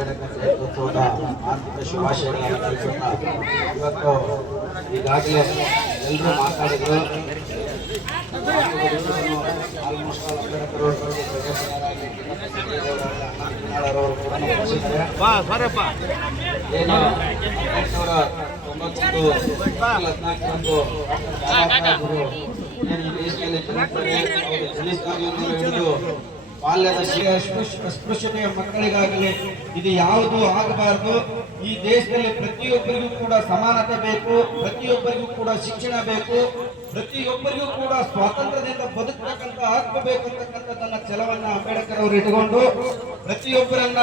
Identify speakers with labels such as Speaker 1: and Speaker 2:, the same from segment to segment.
Speaker 1: ನೇತೃತ್ವದ ಆರ್ಥಿಕ ಶುಭಾಶಯಗಳನ್ನು ತಿಳಿಸುತ್ತಾ ಇವತ್ತು ಈಗಾಗಲೇ ಎಲ್ಲರೂ ಮಾತಾಡಿದ್ರು ಆಲ್ಮೋಸ್ಟ್ ಆಲ್ ಅಂಬೇಡ್ಕರ್. ಏನು ಹದಿನೆಂಟುನೂರ ತೊಂಬತ್ತೊಂದು ಏಪ್ರಿಲ್ ಹದಿನಾಲ್ಕರಂದು ದೇಶದಲ್ಲಿ ಜನಿಸಿದಾಗಿಂದಲೂ ಹಿಡಿದು ಬಾಲ್ಯದ ಅಸ್ಪೃಶ್ಯತೆಯ ಮಕ್ಕಳಿಗಾಗಲಿ ಇದು ಯಾವುದು ಆಗಬಾರದು. ಈ ದೇಶದಲ್ಲಿ ಪ್ರತಿಯೊಬ್ಬರಿಗೂ ಕೂಡ ಸಮಾನತೆ ಬೇಕು, ಪ್ರತಿಯೊಬ್ಬರಿಗೂ ಕೂಡ ಶಿಕ್ಷಣ ಬೇಕು, ಪ್ರತಿಯೊಬ್ಬರಿಗೂ ಕೂಡ ಸ್ವಾತಂತ್ರ್ಯದಿಂದ ಬದುಕತಕ್ಕಂತ ಹಕ್ಕು ತನ್ನ ಛಲವನ್ನ ಅಂಬೇಡ್ಕರ್ ಅವರು ಇಟ್ಟುಕೊಂಡು ಪ್ರತಿಯೊಬ್ಬರನ್ನ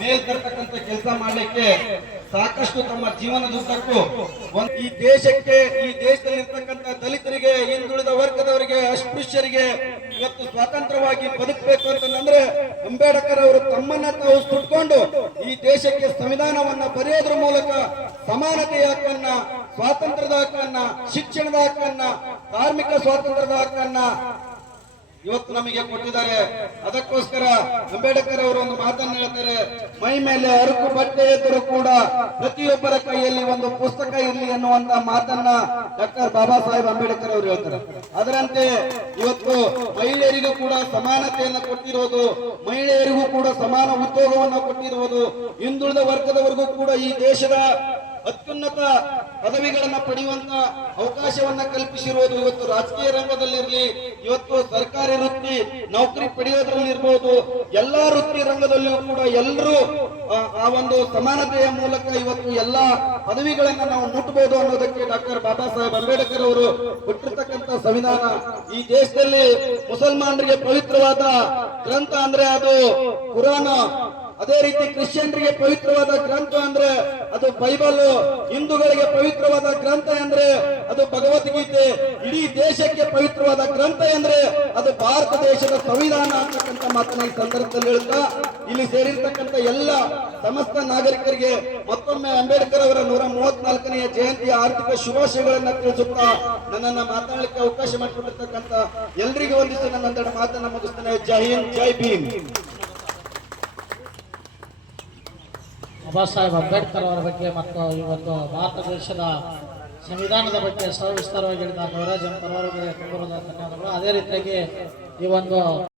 Speaker 1: ಮೇಲ್ ತರ್ತಕ್ಕಂಥ ಕೆಲಸ ಮಾಡಲಿಕ್ಕೆ ಸಾಕಷ್ಟು ತಮ್ಮ ಜೀವನದುದ್ದಕ್ಕೂ ಒಂದು ಈ ದೇಶಕ್ಕೆ, ಈ ದೇಶದಲ್ಲಿ ಇರ್ತಕ್ಕಂಥ ದಲಿತರಿಗೆ, ಹಿಂದುಳಿದ ವರ್ಗದವರಿಗೆ, ಅಸ್ಪೃಶ್ಯರಿಗೆ ಇವತ್ತು ಸ್ವಾತಂತ್ರ್ಯವಾಗಿ ಬದುಕಬೇಕು ಅಂತಂದ್ರೆ ಅಂಬೇಡ್ಕರ್ ಅವರು ತಮ್ಮನ್ನ ತಾವು ಸುಟ್ಕೊಂಡು ಈ ದೇಶಕ್ಕೆ ಸಂವಿಧಾನವನ್ನ ಬರೆಯೋದ್ರ ಮೂಲಕ ಸಮಾನತೆಯ ಹಕ್ಕನ್ನ, ಸ್ವಾತಂತ್ರ್ಯದ ಹಕ್ಕನ್ನ, ಶಿಕ್ಷಣದ ಹಕ್ಕನ್ನ, ಧಾರ್ಮಿಕ ಸ್ವಾತಂತ್ರ್ಯದ ಹಕ್ಕನ್ನ ಇವತ್ತು ನಮಗೆ ಕೊಟ್ಟಿದ್ದಾರೆ. ಅದಕ್ಕೋಸ್ಕರ ಅಂಬೇಡ್ಕರ್ ಅವರು ಒಂದು ಮಾತನ್ನು ಹೇಳ್ತಾರೆ. ಮೈ ಮೇಲೆ ಅರುಕು ಬಟ್ಟೆ ಇದ್ದರೂ ಕೂಡ ಪ್ರತಿಯೊಬ್ಬರ ಕೈಯಲ್ಲಿ ಒಂದು ಪುಸ್ತಕ ಇರಲಿ ಅನ್ನುವಂತ ಮಾತನ್ನ ಡಾಕ್ಟರ್ ಬಾಬಾ ಸಾಹೇಬ್ ಅಂಬೇಡ್ಕರ್ ಅವರು ಹೇಳ್ತಾರೆ. ಅದರಂತೆ ಇವತ್ತು ಮಹಿಳೆಯರಿಗೂ ಕೂಡ ಸಮಾನತೆಯನ್ನು ಕೊಟ್ಟಿರೋದು, ಮಹಿಳೆಯರಿಗೂ ಕೂಡ ಸಮಾನ ಉದ್ಯೋಗವನ್ನು ಕೊಟ್ಟಿರುವುದು ಹಿಂದುಳಿದ ವರ್ಗದವರೆಗೂ ಕೂಡ ಈ ದೇಶದ ಅತ್ಯುನ್ನತ ಪದವಿಗಳನ್ನ ಪಡೆಯುವಂತ ಅವಕಾಶವನ್ನ ಕಲ್ಪಿಸಿರುವುದು ಇವತ್ತು ರಾಜಕೀಯ ರಂಗದಲ್ಲಿರಲಿ ಇವತ್ತು ಸರ್ಕಾರಿ ವೃತ್ತಿ ನೌಕರಿ ಪಡೆಯೋದ್ರಲ್ಲಿ ಇರ್ಬೋದು ಎಲ್ಲಾ ವೃತ್ತಿ ರಂಗದಲ್ಲಿಯೂ ಕೂಡ ಎಲ್ಲರೂ ಆ, ಒಂದು ಸಮಾನತೆಯ ಮೂಲಕ ಇವತ್ತು ಎಲ್ಲಾ ಪದವಿಗಳನ್ನ ನಾವು ಮುಟ್ಟಬಹುದು ಅನ್ನೋದಕ್ಕೆ ಡಾಕ್ಟರ್ ಬಾಬಾ ಸಾಹೇಬ್ ಅಂಬೇಡ್ಕರ್ ಅವರು ಕೊಟ್ಟಿರ್ತಕ್ಕಂಥ ಸಂವಿಧಾನ. ಈ ದೇಶದಲ್ಲಿ ಮುಸಲ್ಮಾನರಿಗೆ ಪವಿತ್ರವಾದ ಗ್ರಂಥ ಅಂದ್ರೆ ಅದು ಕುರಾನ. ಅದೇ ರೀತಿ ಕ್ರಿಶ್ಚಿಯನ್ರಿಗೆ ಪವಿತ್ರವಾದ ಅದು ಬೈಬಲ್ ಹಿಂದೂಗಳಿಗೆ ಪವಿತ್ರವಾದ ಗ್ರಂಥ ಅಂದ್ರೆ ಅದು ಭಗವದ್ಗೀತೆ ಇಡೀ ದೇಶಕ್ಕೆ ಪವಿತ್ರವಾದ ಗ್ರಂಥ ಅಂದ್ರೆ ಅದು ಭಾರತ ದೇಶದ ಸಂವಿಧಾನ ಅಂತಕ್ಕಂಥ ಮಾತನ್ನ ಈ ಸಂದರ್ಭದಲ್ಲಿ ಹೇಳ್ತಾ ಇಲ್ಲಿ ಸೇರಿರ್ತಕ್ಕಂಥ ಎಲ್ಲ ಸಮಸ್ತ ನಾಗರಿಕರಿಗೆ ಮತ್ತೊಮ್ಮೆ ಅಂಬೇಡ್ಕರ್ ಅವರ ನೂರ ಮೂವತ್ನಾಲ್ಕನೆಯ ಜಯಂತಿಯ ಆರ್ಥಿಕ ಶುಭಾಶಯಗಳನ್ನ ತಿಳಿಸುತ್ತಾ, ನನ್ನನ್ನ ಮಾತನಾಡಲಿಕ್ಕೆ ಅವಕಾಶ ಮಾಡಿಕೊಂಡಿರ್ತಕ್ಕಂಥ ಎಲ್ರಿಗೂ ಒಂದಿಷ್ಟು ನನ್ನ ಮಾತನ್ನ ಮುಗಿಸ್ತೇನೆ. ಜೈ ಹಿಂದ್, ಜೈ ಭೀಮ್.
Speaker 2: ಬಾಬಾ ಸಾಹೇಬ್ ಅಂಬೇಡ್ಕರ್ ಅವರ ಬಗ್ಗೆ ಮತ್ತು ಈ ಒಂದು ಭಾರತ ದೇಶದ ಸಂವಿಧಾನದ ಬಗ್ಗೆ ಸವಿಸ್ತಾರವಾಗಿ ಹೇಳಿದ ನವರಾಜ್ ಪರವರಿಗೆ ಧನ್ಯವಾದಗಳು. ಅದೇ ರೀತಿಯಾಗಿ ಈ ಒಂದು